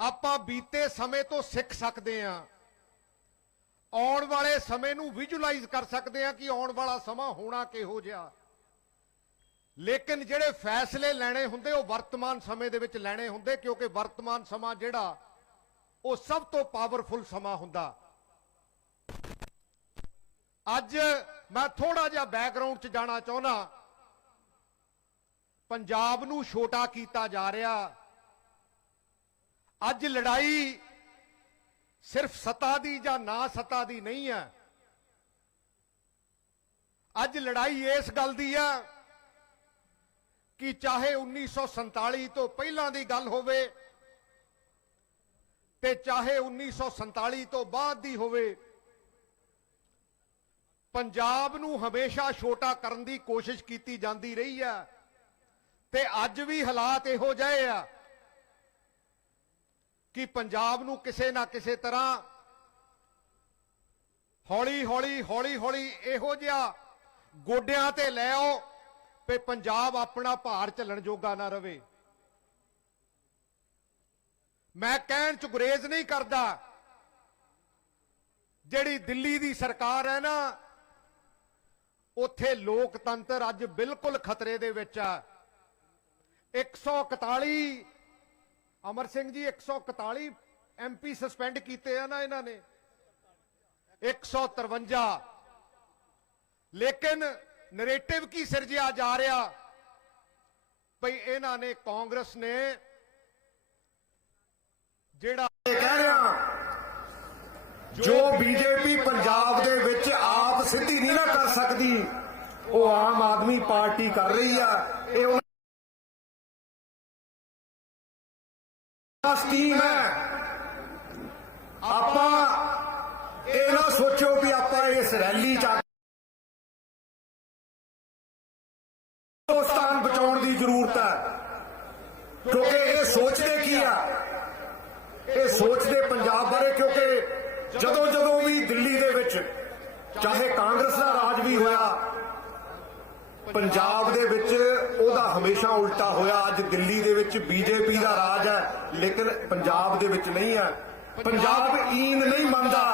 ਆਪਾਂ ਬੀਤੇ ਸਮੇਂ ਤੋਂ ਸਿੱਖ ਸਕਦੇ ਹਾਂ। ਆਉਣ ਵਾਲੇ ਸਮੇਂ ਨੂੰ ਵਿਜ਼ੂਅਲਾਈਜ਼ ਕਰ ਸਕਦੇ ਹਾਂ ਕਿ ਆਉਣ ਵਾਲਾ ਸਮਾਂ ਹੋਣਾ ਕਿਹੋ ਜਿਹਾ। ਲੇਕਿਨ ਜਿਹੜੇ ਫੈਸਲੇ ਲੈਣੇ ਹੁੰਦੇ, ਉਹ ਵਰਤਮਾਨ ਸਮੇਂ ਦੇ ਵਿੱਚ ਲੈਣੇ ਹੁੰਦੇ, ਕਿਉਂਕਿ ਵਰਤਮਾਨ ਸਮਾਂ ਜਿਹੜਾ, ਉਹ ਸਭ ਤੋਂ ਪਾਵਰਫੁਲ ਸਮਾਂ ਹੁੰਦਾ। ਅੱਜ ਮੈਂ ਥੋੜਾ ਜਿਹਾ ਬੈਕਗ੍ਰਾਉਂਡ 'ਚ ਜਾਣਾ ਚਾਹੁੰਦਾ। ਪੰਜਾਬ ਨੂੰ ਛੋਟਾ ਕੀਤਾ ਜਾ ਰਿਹਾ। ਅੱਜ ਲੜਾਈ ਸਿਰਫ ਸੱਤਾ ਦੀ ਜਾਂ ਨਾ ਸੱਤਾ ਦੀ ਨਹੀਂ ਹੈ। ਅੱਜ ਲੜਾਈ ਇਸ ਗੱਲ ਦੀ ਹੈ ਕਿ ਚਾਹੇ 1947 ਤੋਂ ਪਹਿਲਾਂ ਦੀ ਗੱਲ ਹੋਵੇ ਤੇ ਚਾਹੇ 1947 ਤੋਂ ਬਾਅਦ ਦੀ ਹੋਵੇ, ਪੰਜਾਬ ਨੂੰ ਹਮੇਸ਼ਾ ਛੋਟਾ ਕਰਨ ਦੀ ਕੋਸ਼ਿਸ਼ ਕੀਤੀ ਜਾਂਦੀ ਰਹੀ ਹੈ ਤੇ ਅੱਜ ਵੀ ਹਾਲਾਤ ਇਹੋ ਜਿਹੇ ਆ ਕਿ ਪੰਜਾਬ ਨੂੰ ਕਿਸੇ ਨਾ ਕਿਸੇ ਤਰ੍ਹਾਂ ਹੌਲੀ ਹੌਲੀ ਹੌਲੀ ਹੌਲੀ ਇਹੋ ਜਿਹਾ ਗੋਡਿਆਂ ਤੇ ਲੈ ਆਓ ਤੇ ਪੰਜਾਬ ਆਪਣਾ ਭਾਰ ਝੱਲਣ ਜੋਗਾ ਨਾ ਰਵੇ। ਮੈਂ ਕਹਿਣ ਚ ਗੁਰੇਜ਼ ਨਹੀਂ ਕਰਦਾ, ਜਿਹੜੀ ਦਿੱਲੀ ਦੀ ਸਰਕਾਰ ਹੈ ਨਾ, ਉੱਥੇ ਲੋਕਤੰਤਰ ਅੱਜ ਬਿਲਕੁਲ ਖਤਰੇ ਦੇ ਵਿੱਚ ਆ। 141 ਅਮਰ ਸਿੰਘ ਜੀ 141 ਐਮਪੀ ਸਸਪੈਂਡ ਕੀਤੇ ਆ ਨਾ ਇਹਨਾਂ ਨੇ। 153 ਲੇਕਿਨ ਨੈਰੇਟਿਵ ਕੀ ਸਿਰਜਿਆ ਜਾ ਰਿਹਾ? ਭਈ ਇਹਨਾਂ ਨੇ ਕਾਂਗਰਸ ਨੇ ਜਿਹੜਾ ਕਹਿ ਰਿਹਾ, ਜੋ ਬੀਜੇਪੀ ਪੰਜਾਬ ਦੇ ਵਿੱਚ ਆਪ ਸਿੱਧੀ ਨਹੀਂ ਨਾ ਕਰ ਸਕਦੀ, ਉਹ ਆਮ ਆਦਮੀ ਪਾਰਟੀ ਕਰ ਰਹੀ ਆ, ਇਹ ਉਹਨਾਂ ਹੈ। ਆਪਾਂ ਇਹ ਨਾ ਸੋਚੋ ਵੀ ਆਪਾਂ ਇਸ ਰੈਲੀ ਚ ਹਿੰਦੁਸਤਾਨ ਬਚਾਉਣ ਦੀ ਜ਼ਰੂਰਤ ਹੈ। ਕਿਉਂਕਿ ਇਹ ਸੋਚਦੇ ਕੀ ਆ? ਇਹ ਸੋਚਦੇ ਪੰਜਾਬ ਬਾਰੇ ਕਿਉਂਕਿ ਜਦੋਂ ਜਦੋਂ ਵੀ ਦਿੱਲੀ ਦੇ ਵਿੱਚ ਚਾਹੇ ਕਾਂਗਰਸ ਦਾ ਰਾਜ ਵੀ ਹੋਇਆ ਪੰਜਾਬ ਦੇ ਵਿੱਚ ਉਹਦਾ ਹਮੇਸ਼ਾ ਉਲਟਾ ਹੋਇਆ। ਅੱਜ ਦਿੱਲੀ ਦੇ ਵਿੱਚ ਬੀਜੇਪੀ ਦਾ ਰਾਜ ਹੈ ਲੇਕਿਨ ਪੰਜਾਬ ਦੇ ਵਿੱਚ ਨਹੀਂ ਹੈ। ਪੰਜਾਬ ਈਨ ਨਹੀਂ ਮੰਨਦਾ।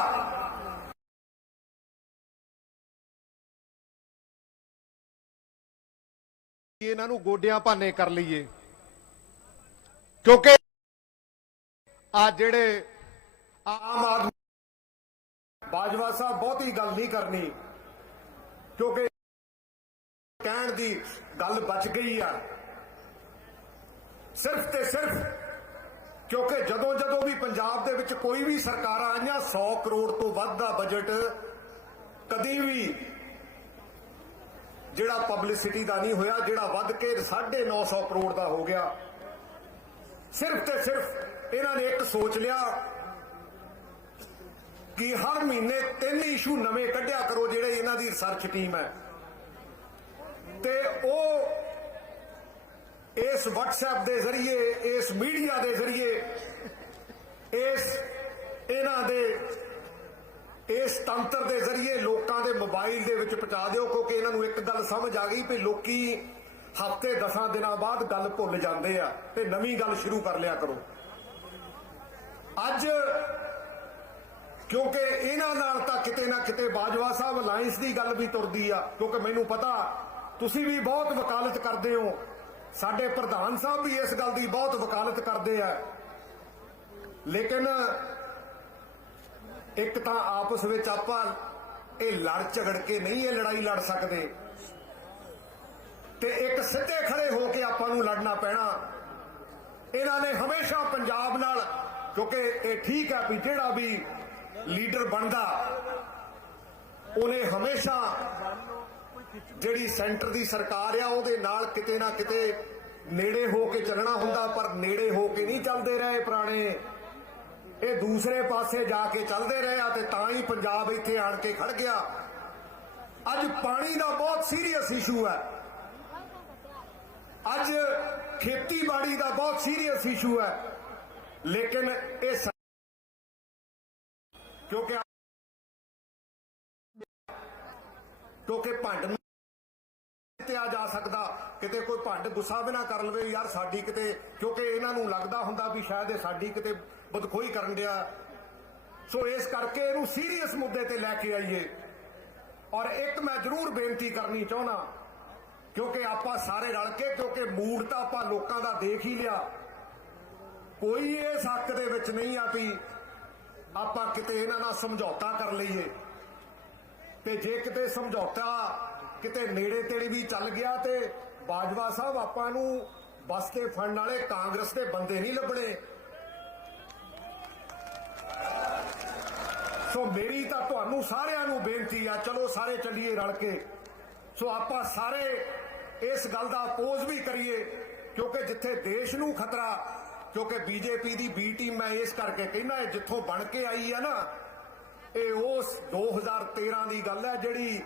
ਇਹਨਾਂ ਨੂੰ ਗੋਡਿਆਂ ਭਾਨੇ ਕਰ ਲਈਏ। ਕਿਉਂਕਿ ਆ ਜਿਹੜੇ ਆਮ ਆਦਮੀ ਬਾਜਵਾ ਸਾਹਿਬ ਬਹੁਤੀ ਗੱਲ ਨਹੀਂ ਕਰਨੀ। ਕਿਉਂਕਿ ਕਹਿਣ ਦੀ ਗੱਲ ਬਚ ਗਈ ਆ। ਸਿਰਫ ਤੇ ਸਿਰਫ ਕਿਉਂਕਿ ਜਦੋਂ ਜਦੋਂ ਵੀ ਪੰਜਾਬ ਦੇ ਵਿੱਚ ਕੋਈ ਵੀ ਸਰਕਾਰਾਂ ਆਈਆਂ 100 ਕਰੋੜ ਤੋਂ ਵੱਧ ਦਾ ਬਜਟ ਕਦੀ ਵੀ ਜਿਹੜਾ ਪਬਲਿਸਿਟੀ ਦਾ ਨਹੀਂ ਹੋਇਆ, ਜਿਹੜਾ ਵੱਧ ਕੇ 950 ਕਰੋੜ ਦਾ ਹੋ ਗਿਆ। ਸਿਰਫ ਤੇ ਸਿਰਫ ਇਹਨਾਂ ਨੇ ਇੱਕ ਸੋਚ ਲਿਆ ਕਿ ਹਰ ਮਹੀਨੇ ਤਿੰਨ ਇਸ਼ੂ ਨਵੇਂ ਕੱਢਿਆ ਕਰੋ, ਜਿਹੜੇ ਇਹਨਾਂ ਦੀ ਰਿਸਰਚ ਟੀਮ ਹੈ। ਉਹ ਇਸ WhatsApp ਦੇ ਜ਼ਰੀਏ, ਇਸ ਮੀਡੀਆ ਦੇ ਜ਼ਰੀਏ, ਇਸ ਇਹਨਾਂ ਦੇ, ਇਸ ਤੰਤਰ ਦੇ ਜ਼ਰੀਏ ਲੋਕਾਂ ਦੇ ਮੋਬਾਈਲ ਦੇ ਵਿੱਚ ਪਹੁੰਚਾ ਦਿਓ, ਕਿਉਂਕਿ ਇਹਨਾਂ ਨੂੰ ਇੱਕ ਗੱਲ ਸਮਝ ਆ ਗਈ ਵੀ ਲੋਕੀ ਹਫ਼ਤੇ 10 ਦਿਨਾਂ ਬਾਅਦ ਗੱਲ ਭੁੱਲ ਜਾਂਦੇ ਆ ਤੇ ਨਵੀਂ ਗੱਲ ਸ਼ੁਰੂ ਕਰ ਲਿਆ ਕਰੋ। ਅੱਜ ਕਿਉਂਕਿ ਇਹਨਾਂ ਨਾਲ ਤਾਂ ਕਿਤੇ ਨਾ ਕਿਤੇ ਬਾਜਵਾ ਸਾਹਿਬ ਅਲਾਈਅੰਸ ਦੀ ਗੱਲ ਵੀ ਤੁਰਦੀ ਆ, ਕਿਉਂਕਿ ਮੈਨੂੰ ਪਤਾ ਤੁਸੀਂ ਵੀ ਬਹੁਤ ਵਕਾਲਤ ਕਰਦੇ ਹੋ। ਸਾਡੇ ਪ੍ਰਧਾਨ ਸਾਹਿਬ ਵੀ ਇਸ ਗੱਲ ਦੀ ਬਹੁਤ ਵਕਾਲਤ ਕਰਦੇ ਆ। ਲੇਕਿਨ ਇੱਕ ਤਾਂ ਆਪਸ ਵਿੱਚ ਆਪਾਂ ਇਹ ਲੜ ਝਗੜ ਕੇ ਨਹੀਂ ਇਹ ਲੜਾਈ ਲੜ ਸਕਦੇ। ਤੇ ਇੱਕ ਸਿੱਧੇ ਖੜੇ ਹੋ ਕੇ ਆਪਾਂ ਨੂੰ ਲੜਨਾ ਪੈਣਾ। ਇਹਨਾਂ ਨੇ ਹਮੇਸ਼ਾ ਪੰਜਾਬ ਨਾਲ, ਕਿਉਂਕਿ ਇਹ ਠੀਕ ਹੈ ਵੀ ਜਿਹੜਾ ਵੀ ਲੀਡਰ ਬਣਦਾ, ਉਹਨੇ ਹਮੇਸ਼ਾ ਜਿਹੜੀ ਸੈਂਟਰ ਦੀ ਸਰਕਾਰ ਆ, ਉਹਦੇ ਨਾਲ ਕਿਤੇ ਨਾ ਕਿਤੇ ਨੇੜੇ ਹੋ ਕੇ ਚੱਲਣਾ ਹੁੰਦਾ, ਪਰ ਨੇੜੇ ਹੋ ਕੇ ਨਹੀਂ ਚੱਲਦੇ ਰਹੇ ਪੁਰਾਣੇ। ਇਹ ਦੂਸਰੇ ਪਾਸੇ ਜਾ ਕੇ ਚੱਲਦੇ ਰਹੇ ਆ ਤੇ ਤਾਂ ਹੀ ਪੰਜਾਬ ਇੱਥੇ ਆਣ ਕੇ ਖੜ ਗਿਆ। ਅੱਜ ਪਾਣੀ ਦਾ ਬਹੁਤ ਸੀਰੀਅਸ ਇਸ਼ੂ ਹੈ। ਅੱਜ ਖੇਤੀਬਾੜੀ ਦਾ ਬਹੁਤ ਸੀਰੀਅਸ ਇਸ਼ੂ ਹੈ। ਲੇਕਿਨ ਇਹ ਕਿਉਂਕਿ ਕਿਉਂਕਿ ਭੰਡ ਨੂੰ ਜਿੱਤਿਆ ਜਾ ਸਕਦਾ? ਕਿਤੇ ਕੋਈ ਭੰਡ ਗੁੱਸਾ ਵੀ ਨਾ ਕਰ ਲਵੇ ਯਾਰ ਸਾਡੀ ਕਿਤੇ, ਕਿਉਂਕਿ ਇਹਨਾਂ ਨੂੰ ਲੱਗਦਾ ਹੁੰਦਾ ਵੀ ਸ਼ਾਇਦ ਇਹ ਸਾਡੀ ਕਿਤੇ ਬਦਖੋਈ ਕਰਨ ਡਿਆ। ਸੋ ਇਸ ਕਰਕੇ ਇਹਨੂੰ ਸੀਰੀਅਸ ਮੁੱਦੇ ਤੇ ਲੈ ਕੇ ਆਈਏ। ਔਰ ਇੱਕ ਮੈਂ ਜ਼ਰੂਰ ਬੇਨਤੀ ਕਰਨੀ ਚਾਹੁੰਦਾ, ਕਿਉਂਕਿ ਆਪਾਂ ਸਾਰੇ ਰਲ ਕੇ, ਕਿਉਂਕਿ ਮੂਡ ਤਾਂ ਆਪਾਂ ਲੋਕਾਂ ਦਾ ਦੇਖ ਹੀ ਲਿਆ। ਕੋਈ ਇਸ ਹੱਕ ਦੇ ਵਿੱਚ ਨਹੀਂ ਆ ਵੀ ਆਪਾਂ ਕਿਤੇ ਇਹਨਾਂ ਨਾਲ ਸਮਝੌਤਾ ਕਰ ਲਈਏ। ਤੇ ਜੇ ਕਿਤੇ ਸਮਝੌਤਾ ਕਿਤੇ ਨੇੜੇ ਤੇੜੇ ਵੀ ਚੱਲ ਗਿਆ ਤੇ ਬਾਜਵਾ ਸਾਹਿਬ ਆਪਾਂ ਨੂੰ ਬਸ ਕੇ ਫੜਨ ਵਾਲੇ ਕਾਂਗਰਸ ਦੇ ਬੰਦੇ ਨਹੀਂ ਲੱਭਣੇ। ਸੋ ਮੇਰੀ ਤਾਂ ਤੁਹਾਨੂੰ ਸਾਰਿਆਂ ਨੂੰ ਬੇਨਤੀ ਆ, ਚਲੋ ਸਾਰੇ ਚੱਲੀਏ ਰਲ ਕੇ। ਸੋ ਆਪਾਂ ਸਾਰੇ ਇਸ ਗੱਲ ਦਾ ਅਪੋਜ਼ ਵੀ ਕਰੀਏ, ਕਿਉਂਕਿ ਜਿੱਥੇ ਦੇਸ਼ ਨੂੰ ਖਤਰਾ, ਕਿਉਂਕਿ ਬੀਜੇਪੀ ਦੀ ਬੀ ਟੀਮ ਮੈਂ ਇਸ ਕਰਕੇ ਕਹਿੰਦਾ ਇਹ ਜਿੱਥੋਂ ਬਣ ਕੇ ਆਈ ਆ ਨਾ, ਇਹ ਉਸ 2013 ਦੀ ਗੱਲ ਹੈ ਜਿਹੜੀ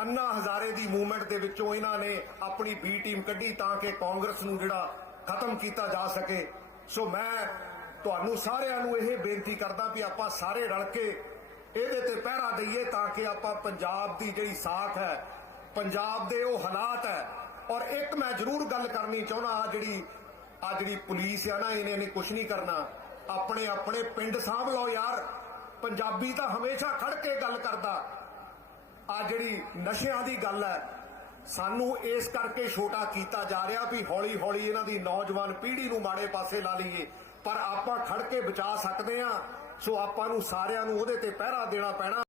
ਅੰਨਾ ਹਜ਼ਾਰੇ ਦੀ ਮੂਵਮੈਂਟ ਦੇ ਵਿੱਚੋਂ ਇਹਨਾਂ ਨੇ ਆਪਣੀ ਬੀ ਟੀਮ ਕੱਢੀ ਤਾਂ ਕਿ ਕਾਂਗਰਸ ਨੂੰ ਜਿਹੜਾ ਖਤਮ ਕੀਤਾ ਜਾ ਸਕੇ। ਸੋ ਮੈਂ ਤੁਹਾਨੂੰ ਸਾਰਿਆਂ ਨੂੰ ਇਹ ਬੇਨਤੀ ਕਰਦਾ ਵੀ ਆਪਾਂ ਸਾਰੇ ਰਲ ਕੇ ਇਹਦੇ ਤੇ ਪਹਿਰਾ ਦਈਏ ਤਾਂ ਕਿ ਆਪਾਂ ਪੰਜਾਬ ਦੀ ਜਿਹੜੀ ਸਾਖ ਹੈ, ਪੰਜਾਬ ਦੇ ਉਹ ਹਾਲਾਤ ਹੈ। ਔਰ ਇੱਕ ਮੈਂ ਜ਼ਰੂਰ ਗੱਲ ਕਰਨੀ ਚਾਹੁੰਦਾ ਆ ਜਿਹੜੀ ਆ ਜਿਹੜੀ ਪੁਲਿਸ ਆ ਨਾ, ਇਹਨੇ ਨੇ ਕੁਝ ਨਹੀਂ ਕਰਨਾ। ਆਪਣੇ ਆਪਣੇ ਪਿੰਡ ਸਾਂਭ ਲਓ ਯਾਰ। ਪੰਜਾਬੀ ਤਾਂ ਹਮੇਸ਼ਾ ਖੜ ਕੇ ਗੱਲ ਕਰਦਾ। ਆ ਜਿਹੜੀ ਨਸ਼ਿਆਂ ਦੀ ਗੱਲ ਹੈ, ਸਾਨੂੰ ਇਸ ਕਰਕੇ ਛੋਟਾ ਕੀਤਾ ਜਾ ਰਿਹਾ ਵੀ ਹੌਲੀ ਹੌਲੀ ਇਹਨਾਂ ਦੀ ਨੌਜਵਾਨ ਪੀੜ੍ਹੀ ਨੂੰ ਮਾੜੇ ਪਾਸੇ ਲਾ ਲਈਏ। ਪਰ ਆਪਾਂ ਖੜ ਕੇ ਬਚਾ ਸਕਦੇ ਆ ਸੋ ਆਪਾਂ ਨੂੰ ਸਾਰਿਆਂ ਨੂੰ ਉਹਦੇ ਤੇ ਪਹਿਰਾ ਦੇਣਾ ਪੈਣਾ।